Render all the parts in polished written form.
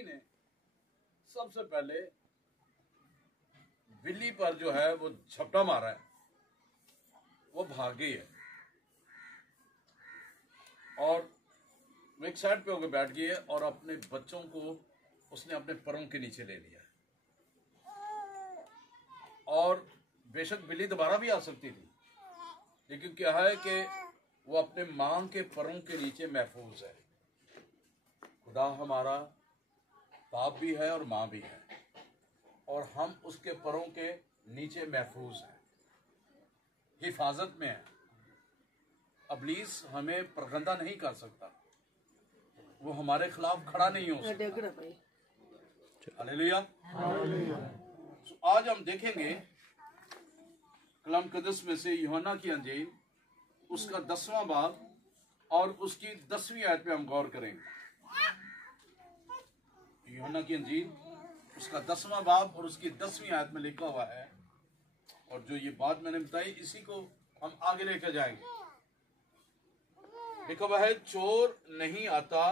जिंदगी ने सबसे पहले बिल्ली पर जो है वो झपटा मारा है, वो भाग गई है और वो एक साइड पे होकर बैठ गई है और अपने बच्चों को उसने अपने पैरों के नीचे ले लिया है। और बेशक बिल्ली दोबारा भी आ सकती थी, लेकिन क्या है कि वो अपने मां के पैरों के नीचे महफूज है। खुदा हमारा बाप भी है और मां भी है, और हम उसके पैरों के नीचे महफूज हैं, हिफाजत में है। इब्लीस हमें परगंदा नहीं कर सकता, वो हमारे खिलाफ खड़ा नहीं हो सकता। हालेलुया। तो आज हम देखेंगे कलाम कदस में से यूहन्ना की अंजील उसका 10वां बाब और उसकी 10वीं आयत पे हम गौर करेंगे। यूहन्ना की अंजील उसका 10वां बाब और उसकी 10वीं आयत में लिखा हुआ है, और जो ये बात मैंने बताई इसी को हम आगे लेकर जाएंगे। लिखा हुआ है, चोर नहीं आता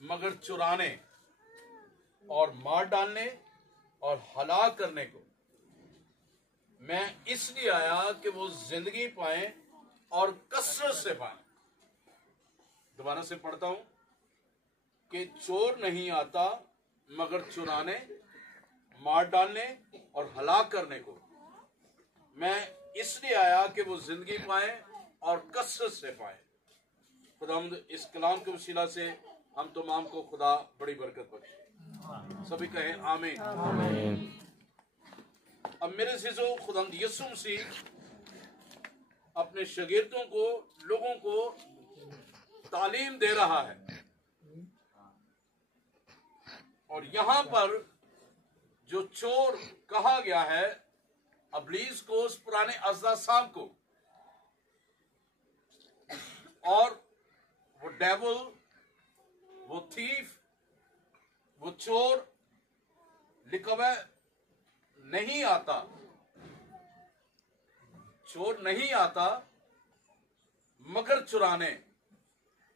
मगर चुराने और मार डालने और हलाक करने को। मैं इसलिए आया कि वो जिंदगी पाए और कसरत से पाए। दोबारा से पढ़ता हूं कि चोर नहीं आता मगर चुराने, मार डालने और हलाक करने को। मैं इसलिए आया कि वो जिंदगी पाए और कसरत से पाए। खुदावंद इस कलाम के वसीला से हम तमाम को खुदा बड़ी बरकत बख्शे। सभी कहें आमीन। अब मेरे सिजो खुदावंद यीशु मसीह अपने शागिर्दों को, लोगों को तालीम दे रहा है, और यहां पर जो चोर कहा गया है इब्लीस को, उस पुराने अज़दा साहब को, और वो डेविल, वो थीफ, वो चोर लिखा हुआ नहीं आता। चोर नहीं आता मगर चुराने।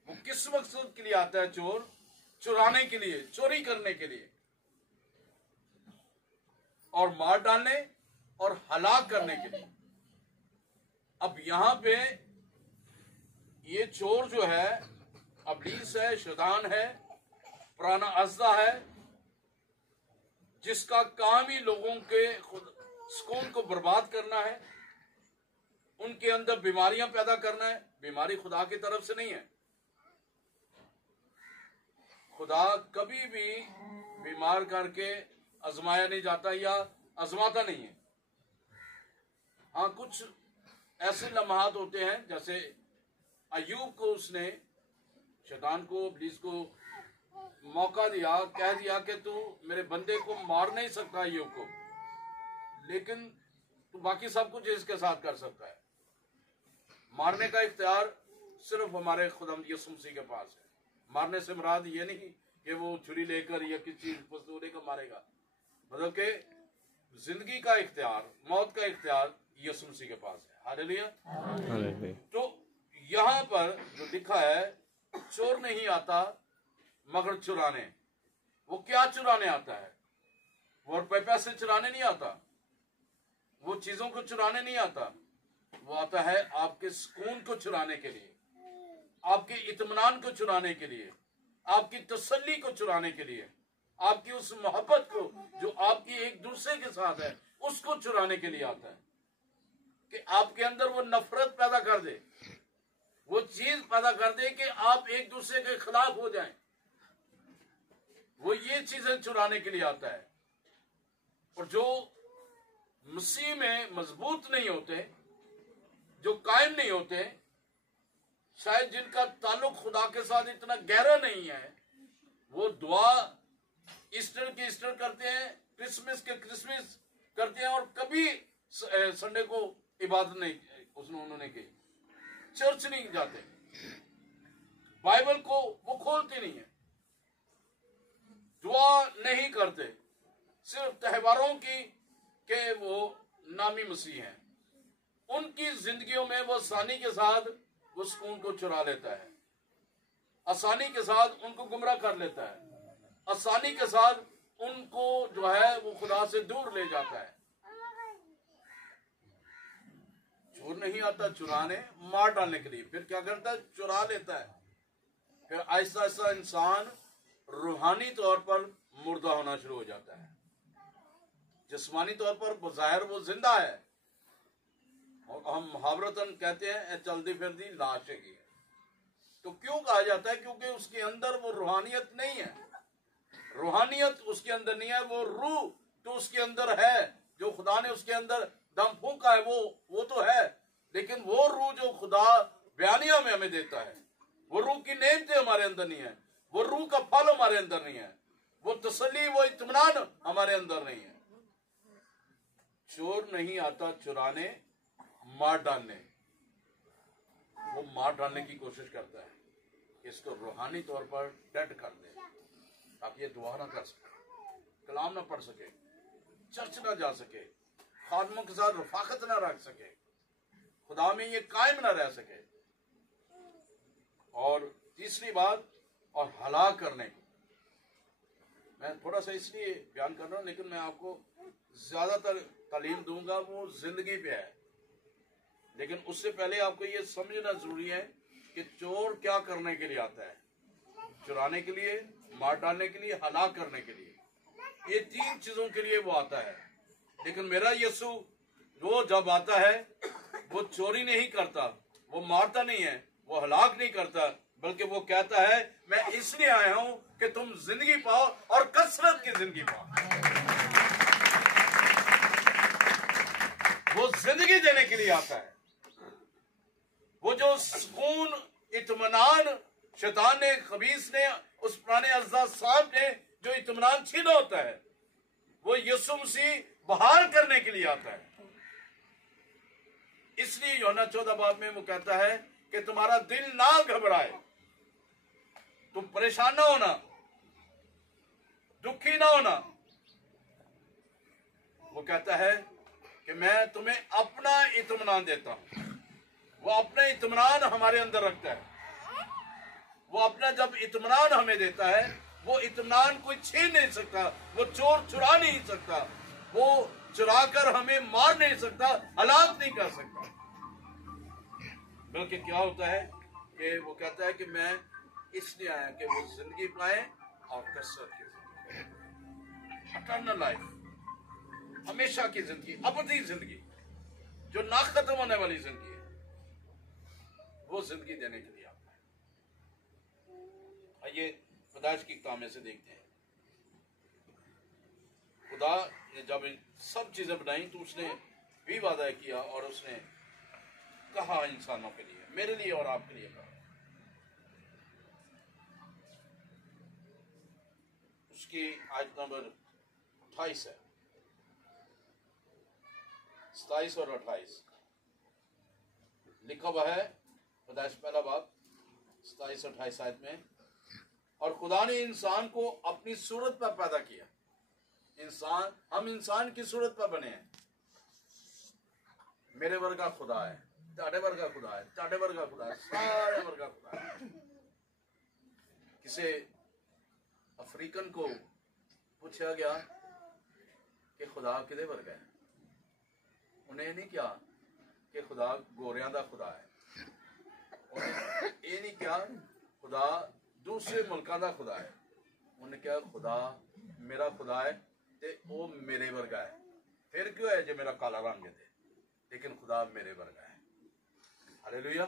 वो किस मकसद के लिए आता है? चोर चुराने के लिए, चोरी करने के लिए, और मार डालने और हलाक करने के लिए। अब यहां पे ये चोर जो है इब्लीस है, शैतान है, पुराना अज़दा है, जिसका काम ही लोगों के सुकून को बर्बाद करना है, उनके अंदर बीमारियां पैदा करना है। बीमारी खुदा की तरफ से नहीं है। खुदा कभी भी बीमार करके आजमाया नहीं जाता या आजमाता नहीं है। हाँ, कुछ ऐसे लम्हात होते हैं, जैसे अय्यूब को उसने, शैतान को, इब्लीस को मौका दिया, कह दिया कि तू मेरे बंदे को मार नहीं सकता अय्यूब को, लेकिन तू बाकी सब कुछ इसके साथ कर सकता है। मारने का इख्तियार सिर्फ हमारे खुदावंद यीशु मसीह के पास है। मारने से मुराद ये नहीं कि वो छुरी लेकर या किसी चीज वस्तु लेकर मारेगा, मतलब के जिंदगी का इख्तियार, मौत का इख्तियार यीशु मसीह के पास है। हालेलुया। तो यहाँ पर जो लिखा है, चोर नहीं आता मगर चुराने। वो क्या चुराने आता है? वो रुपए पैसे चुराने नहीं आता, वो चीजों को चुराने नहीं आता। वो आता है आपके सुकून को चुराने के लिए, आपके इत्मीनान को चुराने के लिए, आपकी तसल्ली को चुराने के लिए, आपकी उस मोहब्बत को जो आपकी एक दूसरे के साथ है, उसको चुराने के लिए आता है। कि आपके अंदर वो नफरत पैदा कर दे, वो चीज पैदा कर दे कि आप एक दूसरे के खिलाफ हो जाएं। वो ये चीजें चुराने के लिए आता है। और जो मसीह में मजबूत नहीं होते, जो कायम नहीं होते, शायद जिनका ताल्लुक खुदा के साथ इतना गहरा नहीं है, वो दुआ ईस्टर की ईस्टर करते हैं, क्रिसमस के क्रिसमस करते हैं, और कभी संडे को इबादत नहीं उन्होंने की, चर्च नहीं जाते, बाइबल को वो खोलते नहीं है, दुआ नहीं करते, सिर्फ त्योहारों की के वो नामी मसीह हैं। उनकी जिंदगियों में वो आसानी के साथ वो सुकून को चुरा लेता है, आसानी के साथ उनको गुमराह कर लेता है। आसानी के साथ उनको जो है वो खुदा से दूर ले जाता है। चोर नहीं आता चुराने, मार डालने के लिए, फिर क्या करता है, चुरा लेता है। फिर ऐसा ऐसा इंसान रूहानी तौर पर मुर्दा होना शुरू हो जाता है। जिस्मानी तौर पर बज़ाहिर वो जिंदा है, और हम मुहावरतन कहते हैं चलती फिरती लाश है। तो क्यों कहा जाता है? क्योंकि उसके अंदर वो रूहानियत नहीं है। रूहानियत उसके अंदर नहीं है, वो रूह तो उसके अंदर है, जो खुदा ने उसके अंदर दम फूंका है वो तो है, लेकिन वो रूह जो खुदा बयानिया में हमें देता है, वो रूह की नेमतें हमारे अंदर नहीं है, वो रूह का फल हमारे अंदर नहीं है, वो तसल्ली वो इत्मीनान हमारे अंदर नहीं है। चोर नहीं आता चुराने, मार डालने। वो मार डालने की कोशिश करता है कि इसको रूहानी तौर पर डेड कर दे, ताकि ये दुआ ना कर सके, कलाम ना पढ़ सके, चर्च ना जा सके, खादमों के साथ रफाकत ना रख सके, खुदा में ये कायम ना रह सके। और तीसरी बात, और हलाक करने को मैं थोड़ा सा इसलिए बयान कर रहा हूं, लेकिन मैं आपको ज्यादातर तालीम दूंगा वो जिंदगी पे है। लेकिन उससे पहले आपको ये समझना जरूरी है कि चोर क्या करने के लिए आता है, चुराने के लिए, मार डालने के लिए, हलाक करने के लिए। ये तीन चीजों के लिए वो आता है। लेकिन मेरा यीशु वो जब आता है वो चोरी नहीं करता, वो मारता नहीं है, वो हलाक नहीं करता, बल्कि वो कहता है मैं इसलिए आया हूं कि तुम जिंदगी पाओ और कसरत की जिंदगी पाओ। वो जिंदगी देने के लिए आता है। वो जो सुकून, इत्मीनान शैतान ने, खबीस ने, उस पुराने अज़्ज़ाज़ साहब ने जो इत्मीनान छीना होता है, वो यीशु मसीह बहाल करने के लिए आता है। इसलिए यूहन्ना 14 बाब में वो कहता है कि तुम्हारा दिल ना घबराए, तुम परेशान ना होना, दुखी ना होना। वो कहता है कि मैं तुम्हें अपना इत्मीनान देता हूं। वो अपना इत्मीनान हमारे अंदर रखता है। वो अपना जब इत्मीनान हमें देता है, वो इत्मीनान कोई छीन नहीं सकता, वो चोर चुरा नहीं सकता, वो चुराकर हमें मार नहीं सकता, हलाक नहीं कर सकता। बल्कि क्या होता है कि वो कहता है कि मैं इसलिए आया कि वो जिंदगी पाए और कसरत की जिंदगी, इटर्नल लाइफ, हमेशा की जिंदगी, अबदी जिंदगी, जो ना खत्म होने वाली जिंदगी है, वो जिंदगी देने के लिए आता है। आइए खुदा की किताब में से देखते हैं। खुदा ने जब इन सब चीजें बनाई तो उसने भी वादा किया, और उसने कहा इंसानों के लिए, मेरे लिए और आपके लिए कहा। उसकी आयत नंबर 28 है, 27 और 28 लिखा हुआ है। पैदाइश पहला बाब 27 और 28 आयत में, और खुदा ने इंसान को अपनी सूरत पर पैदा किया। इंसान, हम इंसान की सूरत पर बने हैं। मेरे वर्गा खुदा है, ताड़े वर्गा खुदा है, ताड़े वर्गा खुदा है, सारे वर्गा खुदा है। किसी अफ्रीकन को पूछा गया कि खुदा किदे वर्गा है, उन्हें नहीं क्या कि खुदा गोरियां दा खुदा है, उन्हें ये नहीं क्या खुदा दूसरे मुल्कां दा खुदा है, उन्हें क्या खुदा मेरा खुदा है ते वो मेरे वर्गा है। फिर क्यों है जो मेरा काला रंग है, लेकिन खुदा मेरे वर्गा है। हालेलुया,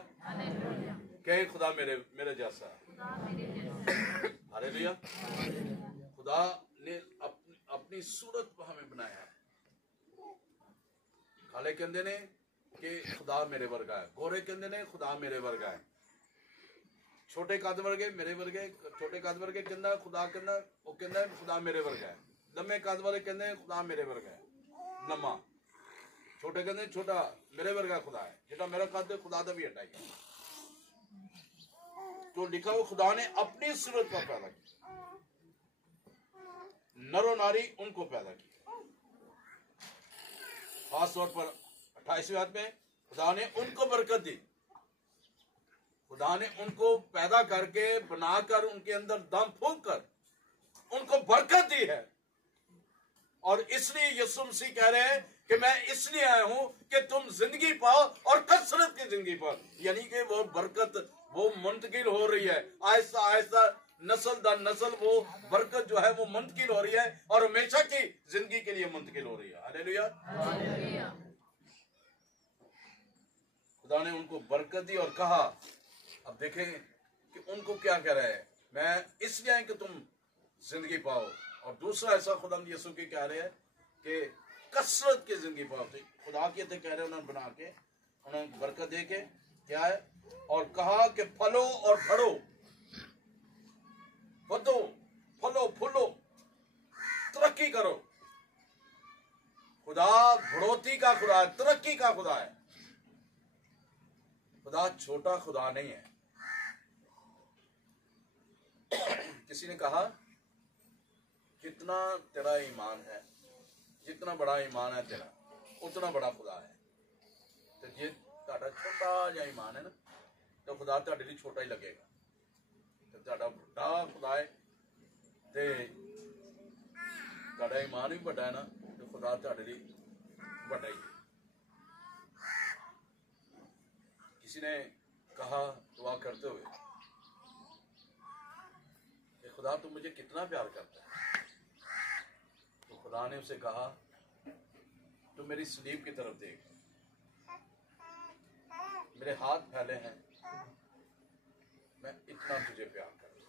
कहे खुदा मेरे जैसा है। हालेलुया, खुदा ने अपनी सूरत पर हमें बनाया है। काले कहते ने कि खुदा मेरे वर्गा है, गोरे कहते ने खुदा मेरे वर्गा है, छोटे कद वर्गे मेरे वर्गे, छोटे कद वर्गे कहना खुदा कहना, वो कहना खुदा मेरे वर्गा है। लम्बे कद वाले कहते खुदा मेरे वर्गा है, लम्मा, छोटे कहते छोटा मेरे वर्गा खुदा है, जेटा मेरा कद खुदा का भी हटा ही। तो लिखा हुआ खुदा ने अपनी सूरत पर पैदा किया, नरो नारी उनको पैदा किया। खास तौर पर 28वें आयत में खुदा ने उनको बरकत दी। खुदा ने उनको पैदा करके, बनाकर, उनके अंदर दम फूंक कर उनको बरकत दी है। और इसलिए यीशु मसीह कह रहे हैं कि मैं इसलिए आया हूं कि तुम जिंदगी पाओ और कसरत की जिंदगी पाओ। यानी कि वो बरकत वो मुंतकिल हो रही है आहिस्ता आहिस्ता, नस्ल दर नस्ल वो बरकत जो है वो मुंतकिल हो रही है और हमेशा की जिंदगी के लिए मुंतकिल हो रही है। हालेलुया। खुदा ने उनको बरकत दी और कहा, अब देखें कि उनको क्या कह रहा है, मैं इसलिए आया कि तुम जिंदगी पाओ। और दूसरा ऐसा खुदा यीशु के कह रहे हैं कि कसरत की जिंदगी पाओ। खुदा के थे कह रहे उन्होंने बना के, उन्होंने बरकत दे के क्या है, और कहा कि फलो और बढ़ो, बढ़ो, फलो फूलो, तरक्की करो। खुदा बढ़ोतरी का खुदा है, तरक्की का खुदा है। खुदा छोटा खुदा नहीं है। किसी ने कहा कितना तेरा ईमान है, जितना बड़ा ईमान है तेरा उतना बड़ा खुदा है। तो जे ਤੁਹਾਡਾ छोटा ਜਿਹਾ ईमान है ना, तो खुदा ਤੁਹਾਡੇ ਲਈ छोटा ही लगेगा। तो ਤੁਹਾਡਾ ਵੱਡਾ खुदा है ਤੇ ਤੁਹਾਡਾ ईमान भी ਵੱਡਾ है ना, तो खुदा ਤੁਹਾਡੇ ਲਈ ਵੱਡਾ ही है। किसी ने कहा दुआ करते हुए कि खुदा तू मुझे कितना प्यार करता है। तो खुदा ने उसे कहा तू मेरी सलीब की तरफ देख, मेरे हाथ फैले हैं, मैं इतना तुझे प्यार करता हूं।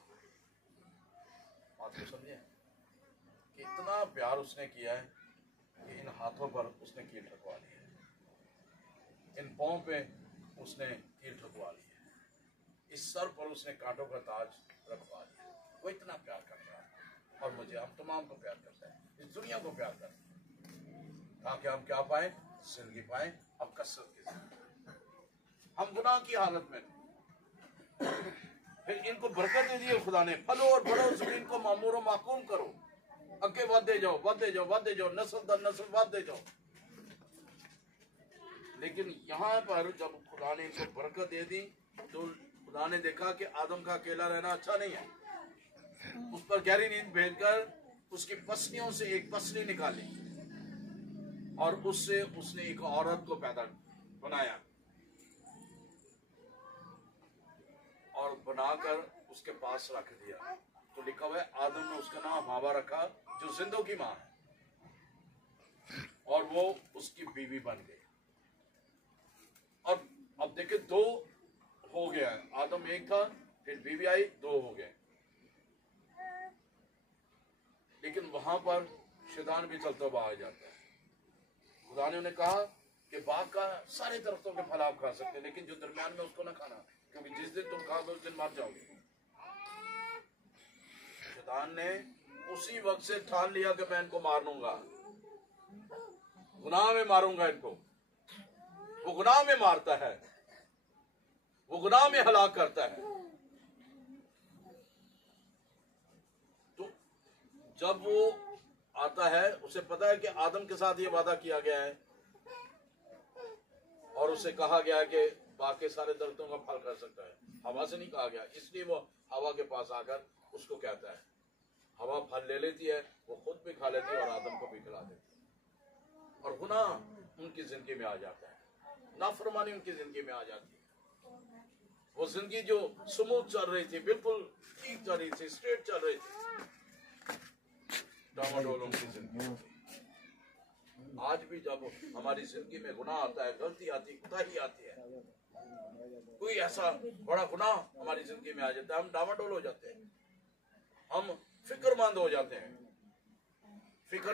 बात को समझे कि इतना प्यार उसने किया है कि इन हाथों पर उसने कील ठकवा ली है, इन पांव पे उसने कील ठकवा ली है, इस सर पर उसने कांटों का ताज रखवा लिया। वो इतना प्यार करता है और मुझे, हम तमाम को प्यार करता है, इस दुनिया को प्यार करता है, ताकि हम क्या पाए, जिंदगी पाए, हम कसरत की जिंदगी। हम गुनाह की हालत में फिर इनको बरकत दे दी खुदा ने, फलो और बढ़ो, जमीन को मामूर और माकूम करो, अगे बढ़ते जाओ, बढ़ते जाओ, बढ़ते जाओ, नस्ल दर नस्ल बढ़ते जाओ। लेकिन यहाँ पर जब खुदा ने इनको बरकत दे दी तो खुदा ने देखा कि आदम का अकेला रहना अच्छा नहीं है। उस पर गहरी नींद भेजकर उसकी पसलियों से एक पसली निकाली और उससे उसने एक औरत को पैदा बनाया और बनाकर उसके पास रख दिया। तो लिखा हुआ है आदम ने उसका नाम हवा रखा, जो जिंदों की मां है, और वो उसकी बीवी बन गई। और अब देखिए दो हो गया, आदम एक था, फिर बीवी आई, दो हो गए। लेकिन वहां पर शैतान भी चलता हुआ आ जाता है। खुदा ने उन्हें कहा कि बाग का सारे दरख्तों के फल आप खा सकते हैं, लेकिन जो दरमियान में उसको ना खाना, क्योंकि जिस दिन तुम खाओगे उस दिन मर जाओगे। शैतान ने उसी वक्त से ठान लिया कि मैं इनको मार लूंगा, गुनाह में मारूंगा इनको। वो गुनाह में मारता है, वो गुनाह में हलाक करता है। तो जब वो आता है, उसे पता है कि आदम के साथ ये वादा किया गया है और उसे कहा गया है कि बाकी सारे दरख्तों का फल कर सकता है, हवा से नहीं कहा गया। इसलिए वो हवा के पास आकर उसको कहता है, हवा फल ले लेती है, वो खुद भी खा लेती है और आदम को भी खिला देती है। और गुनाह उनकी जिंदगी में आ जाता है, नाफरमानी उनकी जिंदगी में आ जाती है। वो जिंदगी जो स्मूथ चल रही थी, बिल्कुल ठीक चल रही थी, स्ट्रेट चल रही थी, डामाडोल उनकी जिंदगी। आज भी जब हमारी जिंदगी में गुनाह आता है, गलती आती, कोताही आती है, कोई ऐसा बड़ा गुनाह हमारी जिंदगी में आ जाता है, हम डामाडोल हो जाते हैं, हम फिक्रमंद हो जाते हैं। फिक्र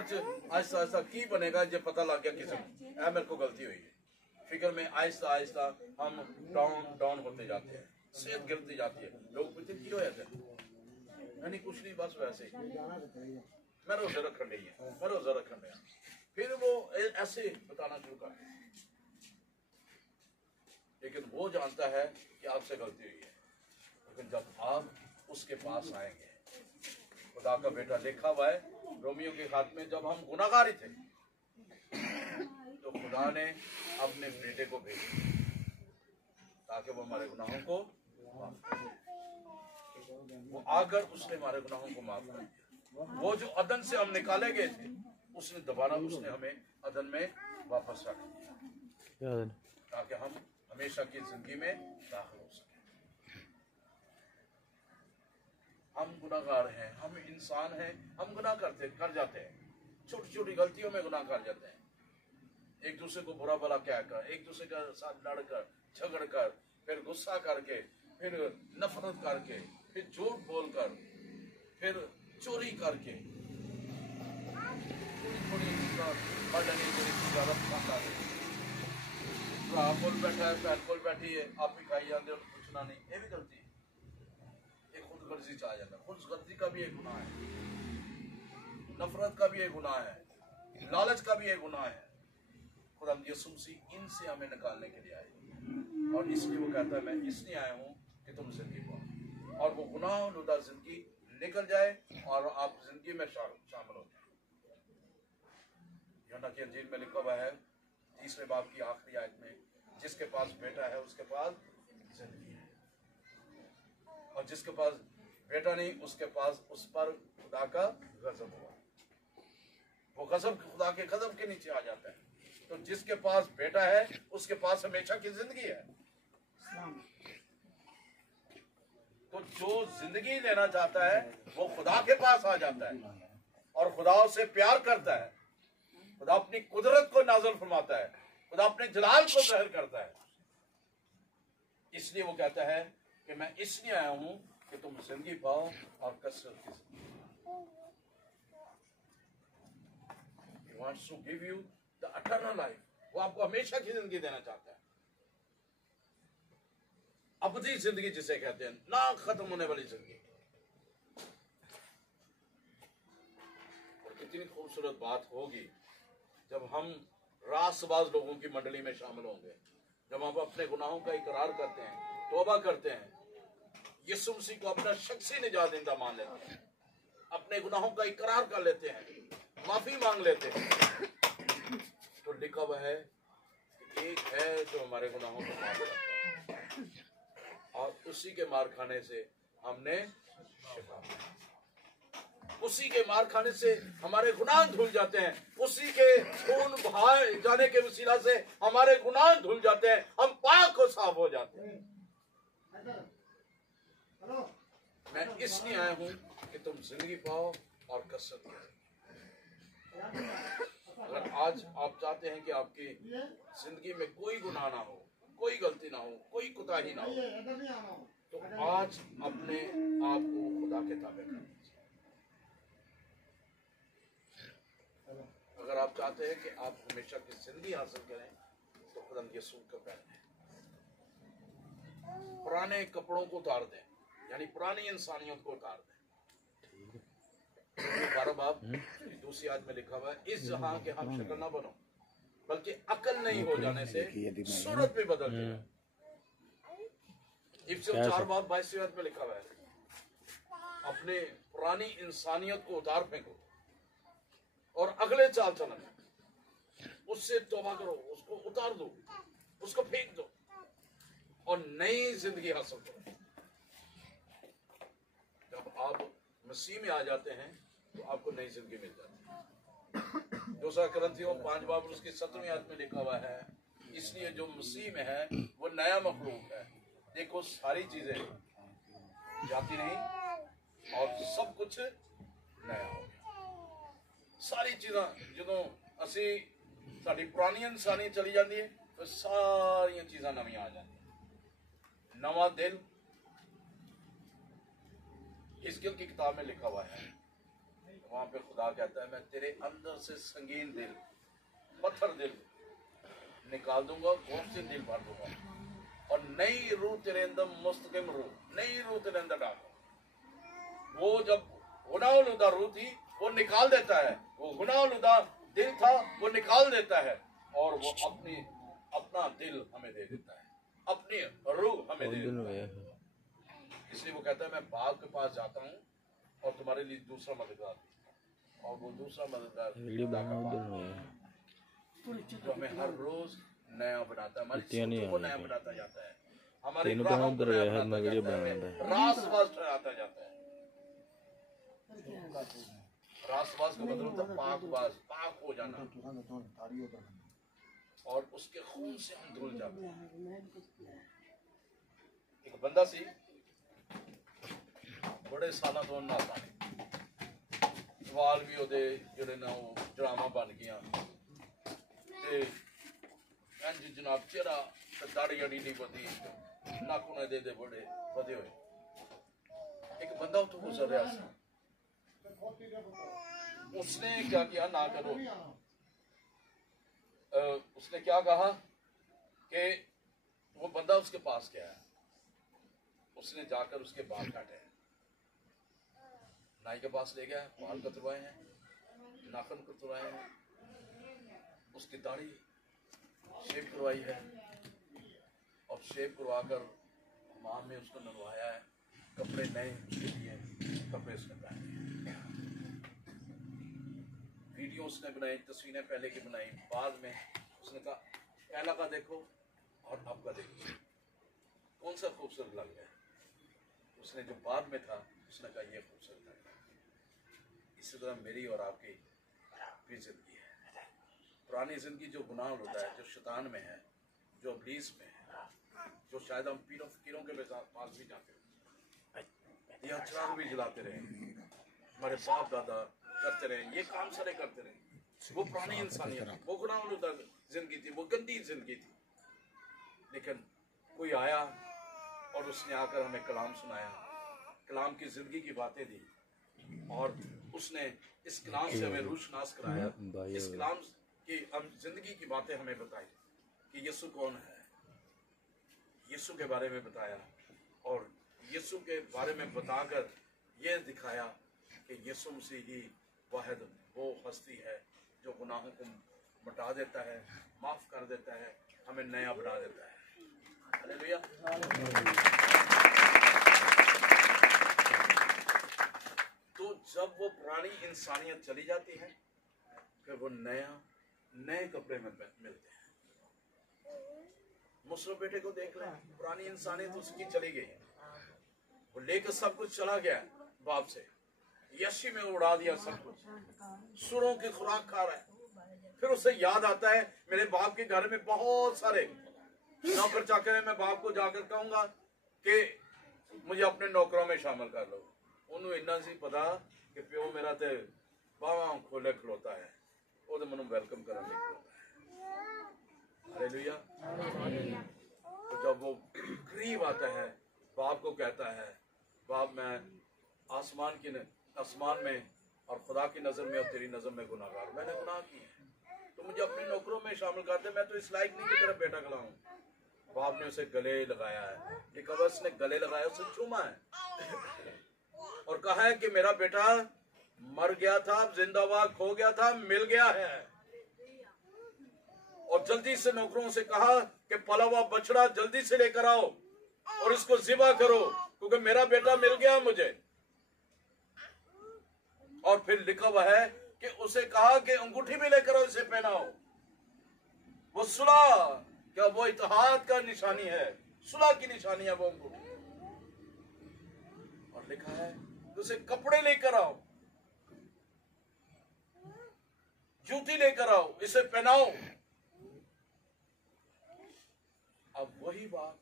आहिस्ता आहिस्ता की बनेगा, जब पता लग गया किसी मेरे को गलती हुई है। फिक्र में आहिस्ता आहिस्ता हम डाउन होते जाते हैं, सेहत गिरती जाती है। लोग पूछते की हो जाता है, नहीं कुछ नहीं, बस वैसे ही मैं रोजा रखन नहीं है, मैं रोजा रखन नहीं। फिर वो ऐसे बताना शुरू कर, लेकिन वो जानता है कि आपसे गलती हुई है। लेकिन जब आप उसके पास आएंगे, खुदा का बेटा लिखा हुआ है रोमियो के हाथ में, जब हम गुनाहगार थे तो खुदा ने अपने बेटे को भेजा ताकि वो हमारे गुनाहों को माफ करे। वो आकर उसने हमारे गुनाहों को माफ कर दिया। वो जो अदन से हम निकाले गए थे, उसने दोबारा उसने हमें अदन में वापस रख दिया ताकि हम हमेशा की जिंदगी में दाखिल हो सके। हम गुनाहगार हैं, हम इंसान हैं, हम गुनाह कर जाते हैं, छोटी छोटी गलतियों में गुनाह कर जाते हैं। एक दूसरे को बुरा भला कहकर, एक दूसरे के साथ लड़कर, झगड़कर, फिर गुस्सा करके, फिर नफरत करके, फिर झूठ बोलकर, फिर चोरी करके, थोड़ी कोल बैठा है, भैन कोल बैठी है, आप भी खाई जाते हो, पूछना नहीं, ये भी गलती है। ये खुदगर्जी चाह जाता है। खुदगर्जी का भी एक गुनाह है, नफरत का भी एक गुनाह है, लालच का भी एक गुनाह है। खुदा यीशु मसीह इनसे हमें निकालने के लिए आए, और इसलिए वो कहता है मैं इसलिए आया हूँ कि तुम जिंदगी पाओ, और वो गुनाहनुदा जिंदगी निकल जाए और आप जिंदगी में शामिल हो जाए। यूहन्ना की इंजील में लिखा हुआ है 3 बाब की आखिरी आयत में, जिसके पास बेटा है उसके पास जिंदगी है, और जिसके पास बेटा नहीं उसके पास, उस पर खुदा का गजब हुआ। वो गजब खुदा के गजब के नीचे आ जाता है। तो जिसके पास बेटा है उसके पास हमेशा की जिंदगी है। तो जो जिंदगी लेना चाहता है वो खुदा के पास आ जाता है और खुदा उससे प्यार करता है। खुदा अपनी कुदरत को नाज़िल फरमाता है, खुदा अपने जलाल को ज़ाहिर करता है। इसलिए वो कहता है कि मैं इसलिए आया हूं कि तुम जिंदगी पाओ और कसरत की जिंदगी। He wants to give you the eternal life. वो आपको हमेशा की जिंदगी देना चाहता है, अबदी जिंदगी जिसे कहते हैं, ना खत्म होने वाली जिंदगी। और कितनी खूबसूरत बात होगी जब हम रासबाज लोगों की मंडली में शामिल होंगे, जब हम अपने गुनाहों का इकरार करते हैं, तौबा करते हैं, यीशु मसीह को अपना शख्सी निजात देंदा मान लेते हैं, अपने गुनाहों का इकरार कर लेते हैं, माफी मांग लेते हैं, तो लिखा हुआ है कि एक है जो हमारे गुनाहों को माफ करता है, और उसी के मार खाने से हमने शिफा पाई। उसी के मार खाने से हमारे गुनाह धुल जाते हैं, उसी के खून बहाए जाने के वसीला से हमारे गुनाह धुल जाते हैं, हम पाक और साफ हो जाते हैं। मैं इसलिए आया हूं कि तुम जिंदगी पाओ और कसरत करो। अगर आज आप चाहते हैं कि आपकी जिंदगी में कोई गुनाह ना हो, कोई गलती ना हो, कोई कोताही ना हो, तो आज अपने आप को खुदा के ताबे कर दीजिए। अगर आप चाहते हैं कि आप हमेशा की जिंदगी हासिल करें तो खुदा यीशु का पैर है। पुराने कपड़ों को उतार दें, यानी पुरानी इंसानियत को उतार दें। 12 बाब दूसरी आयत में लिखा हुआ है, इस जहां के हम शक्ल ना बनो, बल्कि अकल नहीं हो जाने से सूरत भी बदल जाए। इफ्सियों 4 बाब 22 आयत में लिखा हुआ है, अपने पुरानी इंसानियत को उतार फेंको और अगले चाल चलन, उससे तौबा करो, उसको उतार दो, उसको फेंक दो और नई जिंदगी हासिल करो। जब आप मसीह में आ जाते हैं तो आपको नई जिंदगी मिल जाती है। 2 कुरिन्थियों 5 बाब उसकी 17वीं आयत में लिखा हुआ है, इसलिए जो मसीह में है वो नया मखलूक है। देखो सारी चीजें जाती नहीं और सब कुछ नया हो गया। सारी चीज़ां जो असी साड़ी पुरानी इंसानी चली जाती है तो सारिया चीज़ां नवी आ जाती। नवा दिल, हिजकिय्याह की किताब में लिखा हुआ है, वहां पे खुदा कहता है मैं तेरे अंदर से संगीन दिल, पत्थर दिल निकाल दूंगा, गोश्त दिल भर दूंगा और नई रूह तेरे अंदर, मुस्तकिम रूह, नई रूह तेरे अंदर डालूंगा। वो जब गुनाहनुदा रूह थी वो निकाल देता है, वो गुनाहनुदा दिल था वो निकाल देता है और वो अपना दिल हमें दे देता है, अपनी रूह हमें दे देता है। इसलिए वो कहता है मैं बाप के पास जाता हूँ और तुम्हारे लिए दूसरा मददगार, और वो दूसरा मददगार जो हमें हर रोज नया बनाता है, हमारी सोचों को नया बनाता जाता है, हमारी राहों को नया बनाता जाता है, रास वास ठहराता जाता है। रासबाज का मतलब होता है पाकबाज, पाक हो जाना, और उसके खून से हम धुल जाते हैं। एक बंदा सी बड़े सालों तो नहाता नहीं, वाल भी ओदे जेड़े ना वो ड्रामा बन गया ते इंज जनाब चेहरा ते दाढ़ी अड़ी नहीं बदी, नाखून दे बड़े बदे हुए। एक बंदा उतो गुजर रहा था, उसने क्या किया, ना करो, उसने क्या कहा कि वो बंदा उसके पास गया, उसने जाकर उसके बाल काटे, नाई के पास ले गया, बाल कतरवाए हैं, नाखून कतरवाए हैं, उसकी दाढ़ी शेव करवाई है, और शेव करवाकर हमाम में उसको नहवाया है, कपड़े नए लिए, कपड़े उसने पहने, वीडियो उसने बनाई, तस्वीरें पहले की बनाई, बाद में उसने कहा पहला का देखो और अब का देखो कौन सा खूबसूरत लग गया। उसने जो बाद में था उसने कहा ये खूबसूरत लग गया। इसी तरह मेरी और आपकी भी जिंदगी है। पुरानी जिंदगी जो गुनाह होता है, जो शैतान में है, जो इब्लीस में है, जो शायद हम पीरों फकीरों के पास भी जाते हैं या चिराग भी जलाते रहे, हमारे बाप दादा करते रहे, ये काम सारे करते रहे, वो पुरानी इंसानियत, वो गुनाह जिंदगी थी, वो गंदी जिंदगी थी। लेकिन कोई आया और उसने आकर हमें कलाम सुनाया, कलाम की जिंदगी की बातें दी, और उसने इस कलाम से हमें रूशनास कराया, इस कलाम की जिंदगी की बातें हमें बताई कि यीशु कौन है, यीशु के बारे में बताया, और यीशु के बारे में बताकर ये दिखाया कि यीशु मसीह ही वाहिद वो हस्ती है जो गुनाहों को मिटा देता है, माफ कर देता है, हमें नया बना देता है। हालेलुया। तो जब वो पुरानी इंसानियत चली जाती है, फिर वो नए कपड़े में मिलते हैं। मुसरो बेटे को देख लें, पुरानी इंसानियत उसकी चली गई, वो लेकर सब कुछ चला गया बाप से, यशी में उड़ा दिया सब कुछ, सुरों की खुराक खा रहा है। फिर उसे याद आता है मेरे बाप के घर में बहुत सारे नौकर चाकर हैं, मैं बाप को जाकर कहूंगा कि मुझे अपने नौकरों में शामिल कर लो। उन्होंने इन्ना सी पता कि प्यो मेरा ते बावां खोले खलोता है, वो तो मैंने वेलकम करने खलोता है। हालेलुया। तो जब वो करीब आता है, बाप को कहता है, बाप मैं आसमान में और खुदा की नजर में और तेरी नजर में गुनाहगार, मैंने गुनाह किए, तो मुझे अपने नौकरों में शामिल कर दे, मैं तो इस लायक नहीं कि तेरा बेटा कहलाऊं। बाप ने उसे गले लगाया है, एक अवश्य ने गले लगाया, उसे चूमा है और कहा है कि मेरा बेटा मर गया था, जिंदा हुआ, खो गया था, मिल गया है। और जल्दी से नौकरों से कहा कि पला हुआ बछड़ा जल्दी से लेकर आओ और इसको ज़िबा करो, क्योंकि मेरा बेटा मिल गया मुझे। और फिर लिखा हुआ है कि उसे कहा कि अंगूठी भी लेकर आओ, इसे पहनाओ। वो सुलह, क्या वो इत्तेहाद का निशानी है, सुलह की निशानी है वो अंगूठी। और लिखा है कि उसे कपड़े लेकर आओ, जूती लेकर आओ, इसे पहनाओ। अब वही बात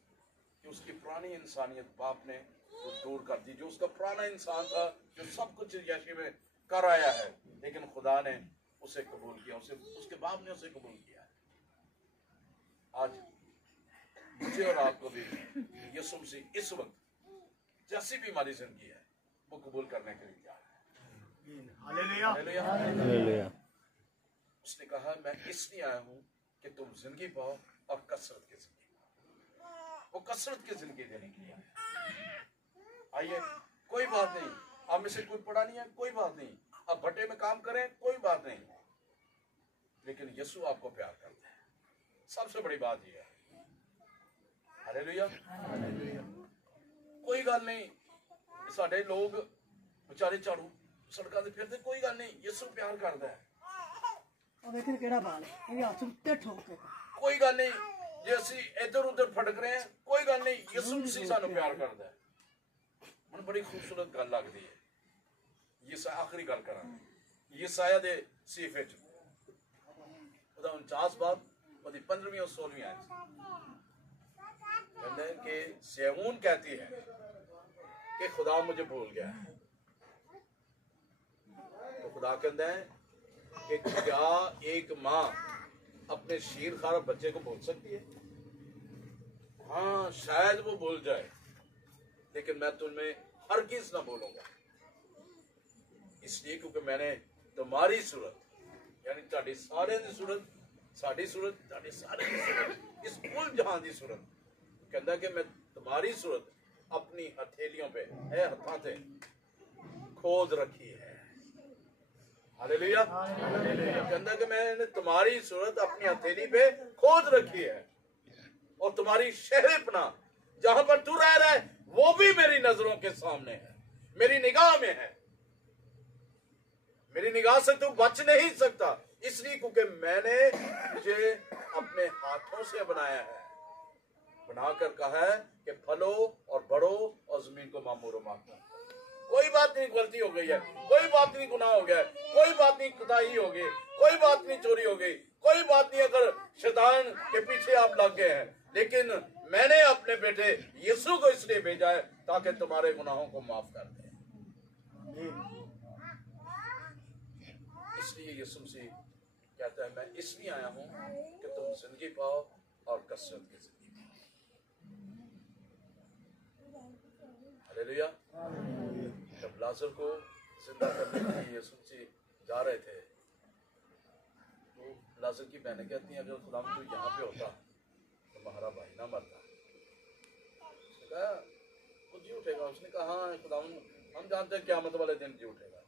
कि उसकी पुरानी इंसानियत बाप ने वो दूर कर दी, जो उसका पुराना इंसान था, जो सब कुछ यीशु में कर आया है, लेकिन खुदा ने उसे कबूल किया, उसके बाप ने उसे कबूल किया। आज मुझे और आपको भी यीशु मसीह इस वक्त जैसी भी हमारी जिंदगी है वो कबूल करने के लिए तैयार है। हालेलुया। हालेलुया। उसने कहा मैं इसलिए आया हूं कि तुम जिंदगी पाओ और कसरत की जिंदगी पाओ। वो कसरत की जिंदगी देने के लिए आइए, कोई बात नहीं, आप में से कोई पढ़ा नहीं है, कोई बात नहीं, आप भट्टे में काम करें, कोई बात नहीं, लेकिन यीशु आपको प्यार करता है, सबसे बड़ी बात यह है। हालेलुया। कोई गल नहीं, साडे लोग बेचारे झाड़ू सड़कों से फिरते, कोई गल नहीं, यीशु प्यार करता है। कोई गल नहीं जे असी इधर उधर फटक रहे हैं, कोई गल नहीं, यीशु मसीह सानू प्यार करता है। मन बड़ी खूबसूरत गल लगती है, ये आखिरी गल करा, यसाया दे सीफ विच ਉਹਦਾ 49 ਬਾਬ ਉਹਦੀ 15ਵੀਂ और 16वीं आयत कहते हैं कि सिय्योन कहती है कि खुदा मुझे भूल गया है। तो खुदा कहता है कि क्या एक माँ अपने शीर खार बच्चे को भूल सकती है? हाँ, शायद वो भूल जाए, लेकिन मैं तुम्हें हरगिज़ ना भूलूंगा, इसलिए क्योंकि मैंने तुम्हारी सूरत यानी ਤੁਹਾਡੀ ਸਾਰਿਆਂ ਦੀ सूरत, साड़ी सूरत, ਤੁਹਾਡੀ ਸਾਰਿਆਂ ਦੀ सूरत, इस कुल जहां की सूरत कहता कि मैं तुम्हारी सूरत अपनी हथेलियों पे है, हथां ते खोद रखी है। हालेलुया। कहता कि मैंने तुम्हारी सूरत अपनी हथेली पे खोद रखी है और तुम्हारी शहर पना जहां पर तू रह रहा है वो भी मेरी नजरों के सामने है, मेरी निगाह में है। मेरी निगाह से तू बच नहीं सकता, इसलिए क्योंकि मैंने तुझे अपने हाथों से बनाया है, बनाकर कहा है कि फलो और बढ़ो और जमीन को मामूर मारता। कोई बात नहीं, गलती हो गई है, कोई बात नहीं, गुनाह हो गया है, कोई बात नहीं, कुताही हो गई, कोई बात नहीं, चोरी हो गई, कोई बात नहीं, अगर शैतान के पीछे आप लग गए हैं, लेकिन मैंने अपने बेटे यीशु को इसलिए भेजा है ताकि तुम्हारे गुनाहों को माफ कर दे। इसलिए यीशु मसीह कहता है मैं इसलिए आया हूं कि तुम जिंदगी पाओ और कसरत की जिंदगी पाओ। हालेलुया। जब लाजर को जिंदा करने के लिए यीशु मसीह जा रहे थे तो लाजर की बहनें कहती हैं अगर खुदा तू यहाँ पे होता तो हमारा भाई ना मरता। उसने कहा वो जी उठेगा। उसने कहा हाँ खुदा हम जानते हैं क़यामत वाले दिन जी उठेगा।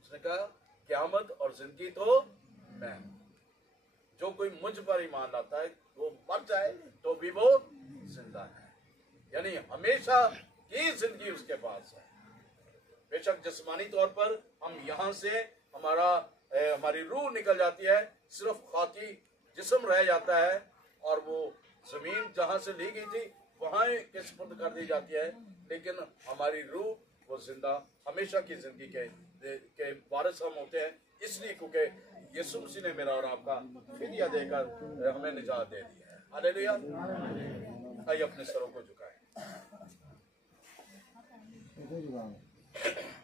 उसने कहा क़यामत और जिंदगी तो मैं, जो कोई मुझ पर ईमान लाता है वो मर जाए तो भी वो जिंदा है, यानी हमेशा की जिंदगी उसके पास है। बेशक जिस्मानी तौर पर हम यहाँ से हमारी रूह निकल जाती है, सिर्फ खाकी जिस्म रह जाता है और वो जमीन जहाँ से ली गई थी वहाँ के सुपुर्द कर दी जाती है, लेकिन हमारी रूह वो जिंदा हमेशा की जिंदगी के वारिस हम होते हैं। इसलिए क्योंकि यीशु मसीह ने मेरा और आपका फिदिया देकर हमें निजात दे दी है। हालेलुया। आइए अपने सरों को झुकाएं,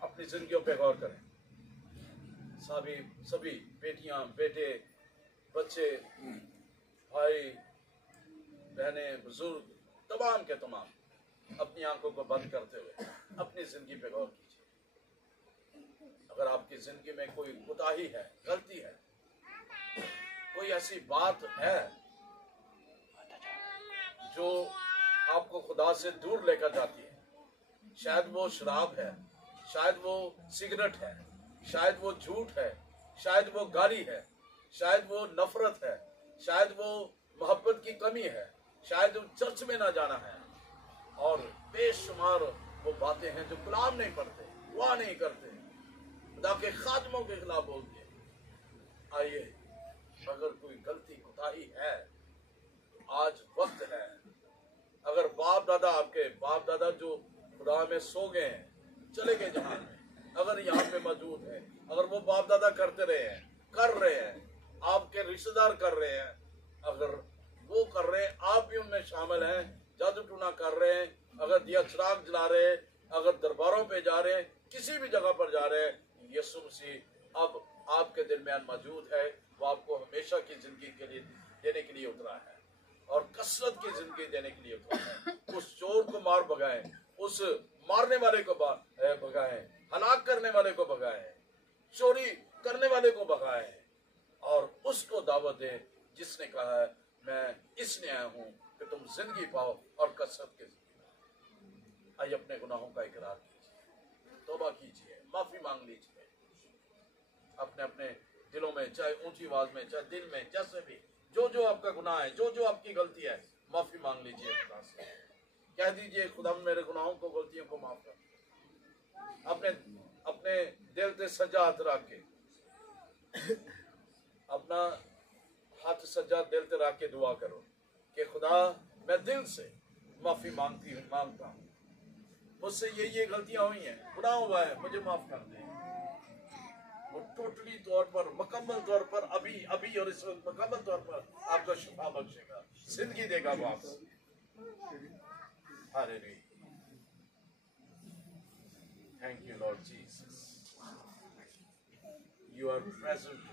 अपनी जिंदगियों पे गौर करें। सभी बेटियां, बेटे, बच्चे, भाई, बहनें, बुजुर्ग, तमाम के तमाम अपनी आंखों को बंद करते हुए अपनी जिंदगी पे गौर कीजिए। अगर आपकी जिंदगी में कोई कोताही है, गलती है, कोई ऐसी बात है जो आपको खुदा से दूर लेकर जाती है, शायद वो शराब है, शायद वो सिगरेट है, शायद वो झूठ है, शायद वो गाली है, शायद वो नफरत है, शायद वो मोहब्बत की कमी है, शायद वो चर्च में ना जाना है, और बेशुमार वो बातें हैं जो कलाम नहीं पढ़ते, दुआ नहीं करते, खुदा के खादमों के खिलाफ बोलते हैं। आइए, अगर कोई गलती कोताही है तो आज वक्त है। अगर बाप दादा जो खुदा में सो गए हैं, चले गए जहां में, अगर यहाँ पे मौजूद है, अगर वो बाप दादा करते रहे हैं, कर रहे हैं, आपके रिश्तेदार कर रहे हैं, अगर वो कर रहे हैं, आप भी उनमें शामिल हैं, जादू टूना कर रहे हैं, अगर दिया चिराग जला रहे हैं, अगर दरबारों पे जा रहे हैं, किसी भी जगह पर जा रहे हैं, यीशु मसीह अब आपके दरमियान मौजूद है। वो आपको हमेशा की जिंदगी के लिए देने के लिए उतरा है और कसरत की जिंदगी देने के लिए उतरा है। उस चोर को मार भगाएं, उस मारने वाले को भगाएं, हलाक करने वाले को भगाएं, चोरी करने वाले को भगाएं और उसको दावत दें जिसने कहा है मैं इसलिए आया हूं कि तुम जिंदगी पाओ और कसरत की जिंदगी। आइए अपने गुनाहों का इकरार कीजिए, तौबा कीजिए, माफी मांग लीजिए अपने अपने दिलों में, चाहे ऊंची आवाज में, चाहे दिल में, जैसे भी जो जो आपका गुनाह है, जो जो आपकी गलती है, माफी मांग लीजिए खुदा से। कह दीजिए खुदा मेरे गुनाहों को, गलतियों को माफ कर। अपने दिल से सजा हाथ रख के, अपना हाथ सजा दिल से रख के दुआ करो कि खुदा मैं दिल से माफी मांगता हूँ, मुझसे ये गलतियां हुई हैं, गुनाह हुआ है, मुझे माफ कर दे, और टोटली तौर पर, मुकम्मल तौर पर अभी अभी और इस वक्त मुकम्मल तौर पर आपका शिफा बख्शेगा, जिंदगी देगा वापस। Hallelujah. Thank you, Lord Jesus. You are present,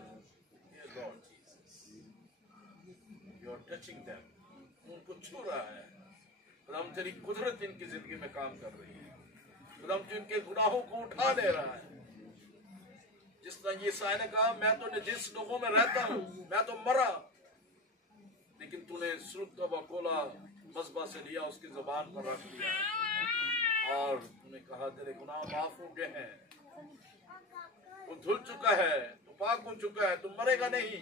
dear Lord Jesus. You are touching them. उनको छू रहा है। खुदाम तेरी कुदरत इनकी जिंदगी में काम कर रही है। खुदाम तू इनके गुनाहों को उठा ले रहा है। जिस तरह यशायाह ने कहा, मैं तो जिस लोगों में रहता हूँ, मैं तो मरा, लेकिन तूने सुर्ख तौबा खोला, मस्बा से लिया, उसकी जुबान पर रख दिया और तूने कहा तेरे गुनाह माफ हो गए हैं, तू धुल चुका है, तू पाक हो चुका है, तू मरेगा नहीं।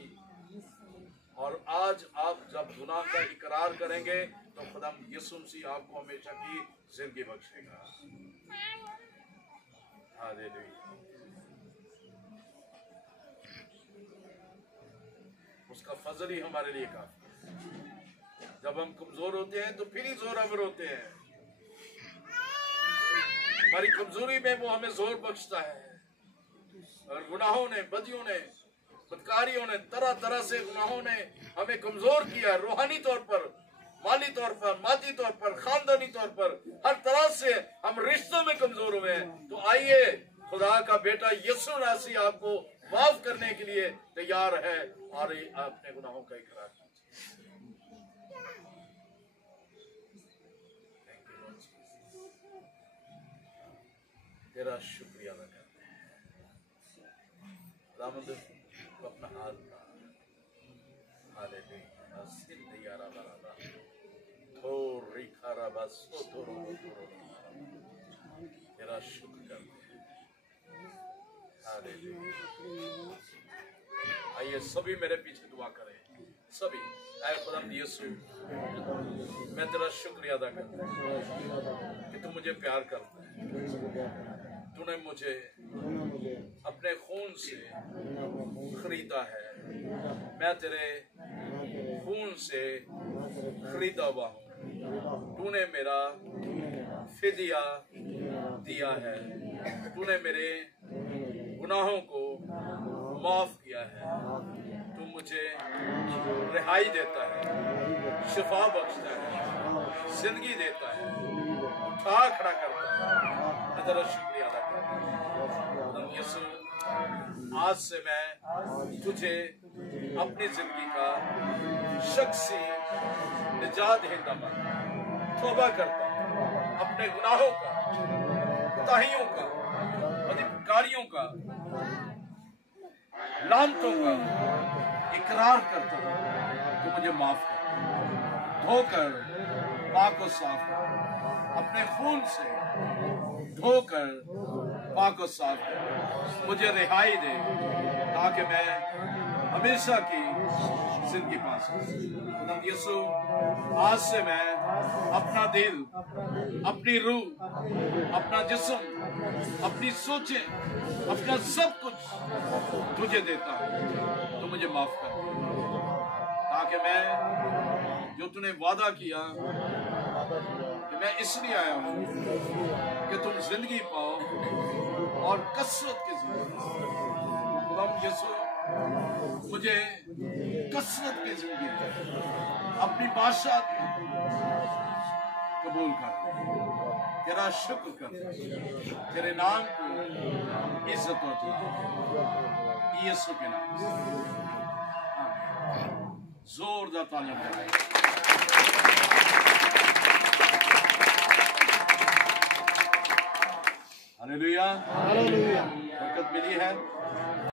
और आज आप जब गुनाह का इकरार करेंगे तो खुदा यीशु मसीह आपको हमेशा की जिंदगी बख्शेगा। हालेलुया। उसका फजल ही हमारे लिए काफी है। जब हम कमजोर होते हैं तो फिर ही जोरावर होते हैं। हमारी कमजोरी में वो हमें जोर बख्शता है। और गुनाहों ने, बदियों ने, बदकारियों ने, तरह तरह से गुनाहों ने हमें कमजोर किया, रूहानी तौर पर, माली तौर पर, मादी तौर पर, खानदानी तौर पर, हर तरह से हम रिश्तों में कमजोर हुए हैं। तो आइए, खुदा का बेटा यीशु मसीह आपको माफ करने के लिए तैयार है और अपने गुनाहों का इकरार कीजिए। तेरा शुक्रिया अदा करते हैं। खुदावंद को अपना हाथ उठा। हालेलुया। सिद्धियारा बराबा थोरी खारा बस थोरो थोरो। तेरा शुक्र करते हैं। हालेलुया। आइए सभी मेरे पीछे दुआ करें, सभी। ऐ खुदावंद यीशु, मैं तेरा शुक्रिया अदा करता हूँ कि तू मुझे प्यार करता है। तूने मुझे अपने खून से खरीदा है। मैं तेरे खून से खरीदा हुआ हूँ। तूने मेरा फिदिया दिया है। तूने मेरे गुनाहों को माफ किया है। तू मुझे रिहाई देता है, शिफा बख्शता है, जिंदगी देता है, उठा खड़ा करता है। मैं तेरा शुक्रिया अदा करता हूँ यीशु। आज से मैं तुझे अपनी जिंदगी का शख्सी निजात देता हूँ, तौबा करता हूँ, अपने गुनाहों का, कोताहियों का, बदकारियों का, लानतों का इकरार करता हूँ। तो मुझे माफ कर, धोकर पाक और साफ कर, अपने खून से धोकर पाक और साफ कर, मुझे रिहाई दे ताकि मैं हमेशा की जिंदगी पा सकूं। यीशु, आज से मैं अपना दिल, अपनी रूह, अपना जिस्म, अपनी सोचें, अपना सब कुछ तुझे देता हूँ। तो मुझे माफ कर ताकि मैं जो तूने वादा किया कि मैं इसलिए आया हूँ कि तुम जिंदगी पाओ और कसरत की जिंदगी। यीशु, मुझे कसरत की जिंदगी अपनी बादशाह कबूल कर, तेरा शुक्र कर, तेरे नाम को इज्जत होती है यीशु के नाम से। जोरदार तालियां बजाएं। हालेलुया। बरकत मिली है।